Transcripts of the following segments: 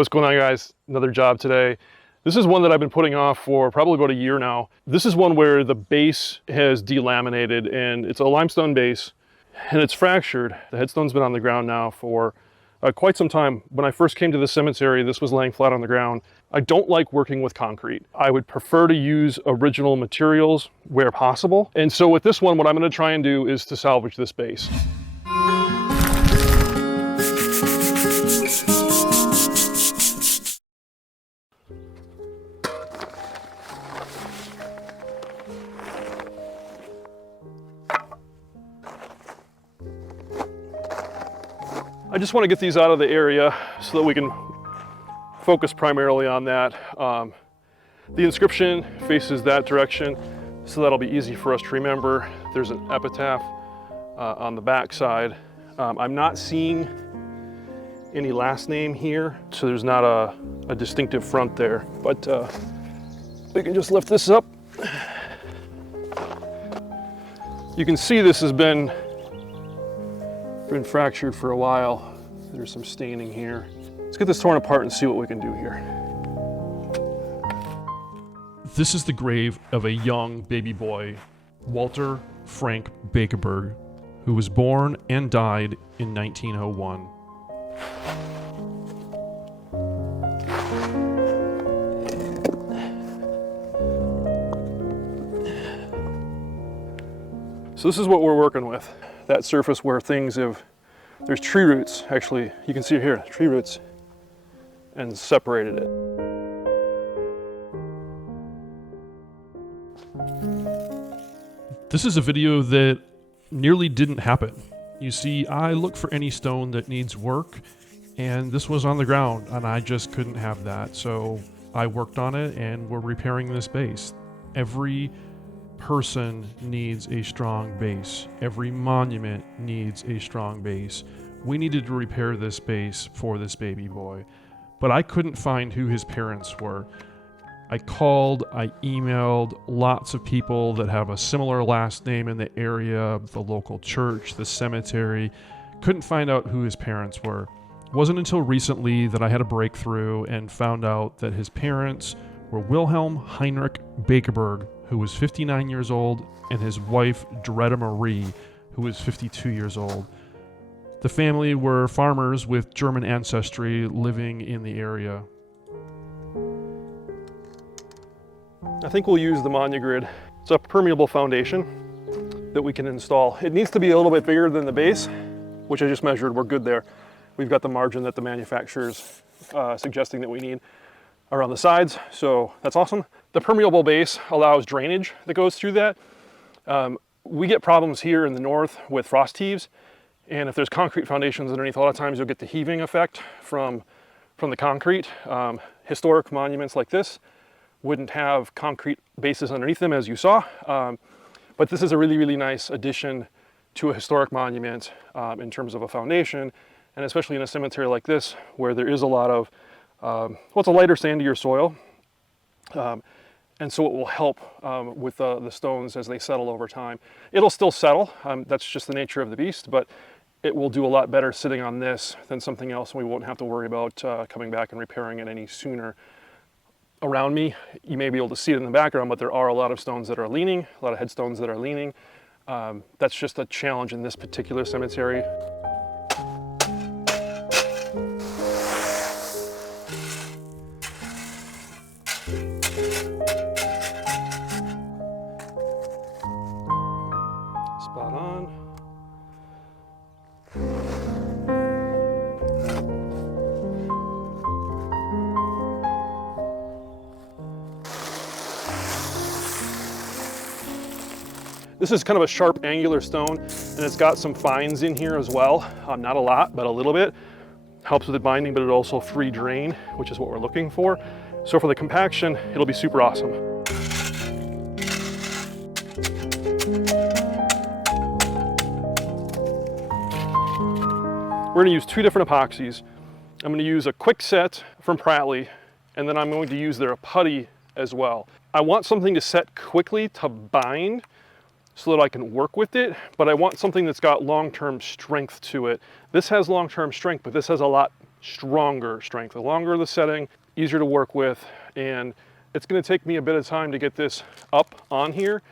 What's going on, guys? Another job today. This is one that I've been putting off for probably about a year now. This is one where the base has delaminated and it's a limestone base and it's fractured. The headstone's been on the ground now for quite some time. When I first came to the cemetery, this was laying flat on the ground. I don't like working with concrete. I would prefer to use original materials where possible. And so with this one, what I'm going to try and do is to salvage this base. I just want to get these out of the area so that we can focus primarily on that. The inscription faces that direction, so that'll be easy for us to remember. There's an epitaph on the back side. I'm not seeing any last name here, so there's not a distinctive front there, but we can just lift this up. You can see this has been fractured for a while. There's some staining here. Let's get this torn apart and see what we can do here. This is the grave of a young baby boy, Walter Frank Bakerberg, who was born and died in 1901. So this is what we're working with. That surface where things have, there's tree roots, actually, you can see it here, tree roots, and separated it. This is a video that nearly didn't happen. You see, I look for any stone that needs work, and this was on the ground, and I just couldn't have that. So I worked on it, and we're repairing this base. Every person needs a strong base. Every monument needs a strong base. We needed to repair this base for this baby boy, but I couldn't find who his parents were. I called, I emailed lots of people that have a similar last name in the area, the local church, the cemetery. Couldn't find out who his parents were. It wasn't until recently that I had a breakthrough and found out that his parents were Wilhelm Heinrich Bakerberg, who was 59 years old, and his wife, Doretta Marie, who was 52 years old. The family were farmers with German ancestry living in the area. I think we'll use the MonuGrid. It's a permeable foundation that we can install. It needs to be a little bit bigger than the base, which I just measured. We're good there. We've got the margin that the manufacturer's suggesting that we need around the sides, so that's awesome. The permeable base allows drainage that goes through that. We get problems here in the north with frost heaves, and if there's concrete foundations underneath, a lot of times you'll get the heaving effect from the concrete. Historic monuments like this wouldn't have concrete bases underneath them, as you saw, but this is a really, really nice addition to a historic monument in terms of a foundation, and especially in a cemetery like this, where there is a lot of well, it's a lighter, sandier soil, and so it will help with the stones as they settle over time. It'll still settle, that's just the nature of the beast, but it will do a lot better sitting on this than something else, and we won't have to worry about coming back and repairing it any sooner. Around me, you may be able to see it in the background, but there are a lot of stones that are leaning, a lot of headstones that are leaning. That's just a challenge in this particular cemetery. Spot on. This is kind of a sharp angular stone, and it's got some fines in here as well. Not a lot, but a little bit. Helps with the binding, but it also free drain, which is what we're looking for. So for the compaction, it'll be super awesome. We're gonna use two different epoxies. I'm gonna use a quick set from Prattley, and then I'm going to use their putty as well. I want something to set quickly to bind so that I can work with it, but I want something that's got long-term strength to it. This has long-term strength, but this has a lot stronger strength. The longer the setting, easier to work with, and it's going to take me a bit of time to get this up on here,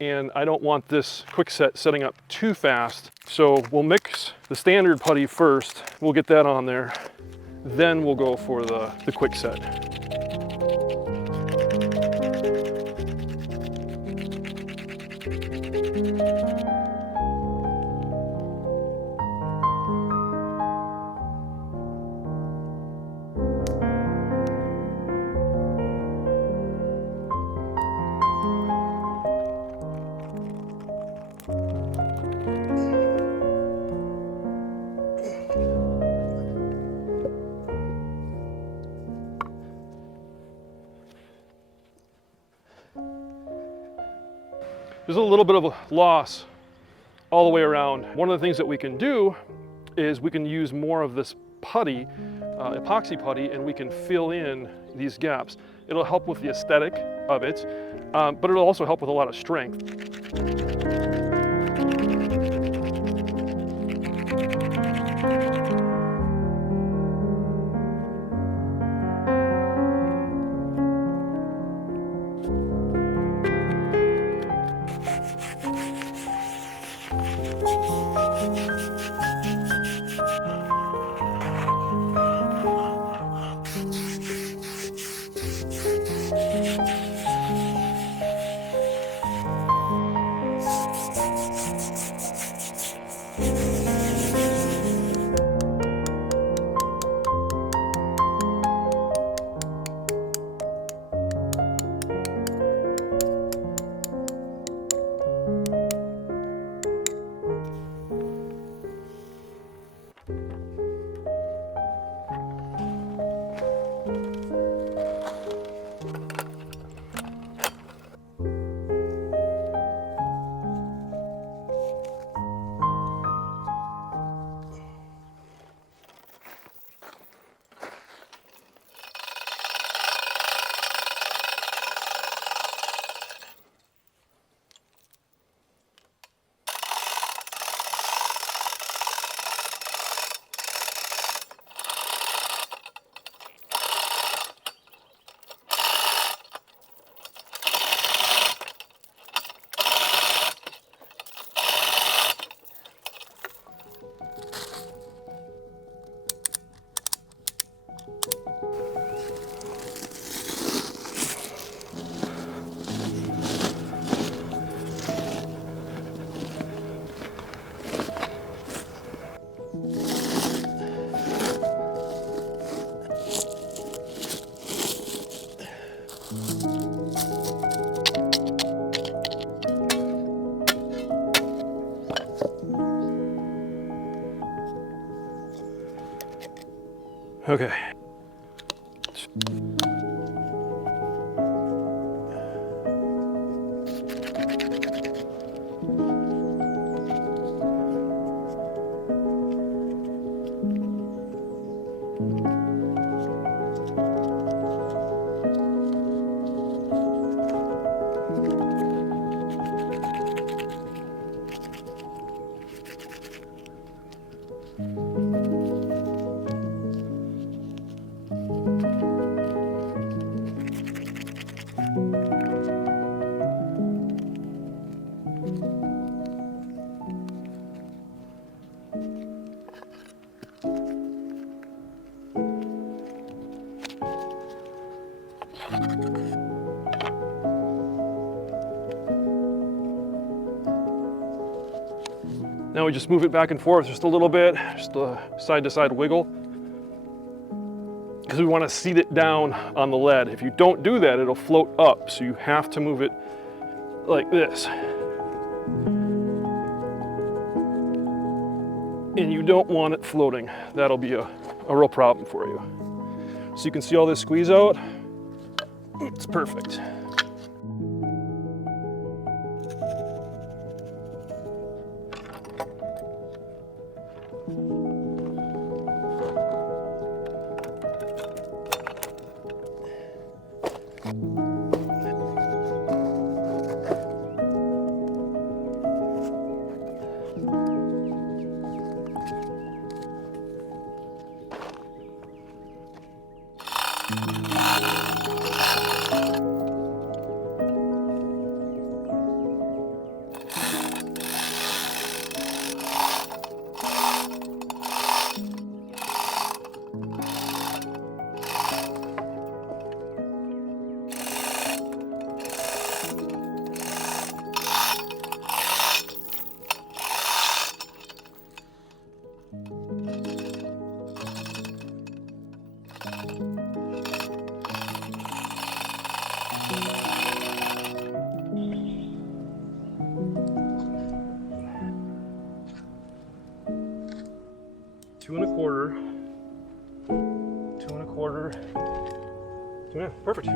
and I don't want this quick set setting up too fast. So we'll mix the standard putty first, we'll get that on there, then we'll go for the quick set. There's a little bit of a loss all the way around. One of the things that we can do is we can use more of this putty, epoxy putty, and we can fill in these gaps. It'll help with the aesthetic of it, but it'll also help with a lot of strength. Okay. Now we just move it back and forth just a little bit, just a side-to-side wiggle, because we want to seat it down on the lead. If you don't do that, it'll float up, so you have to move it like this. And you don't want it floating. That'll be a real problem for you. So you can see all this squeeze out. It's perfect. So yeah, perfect.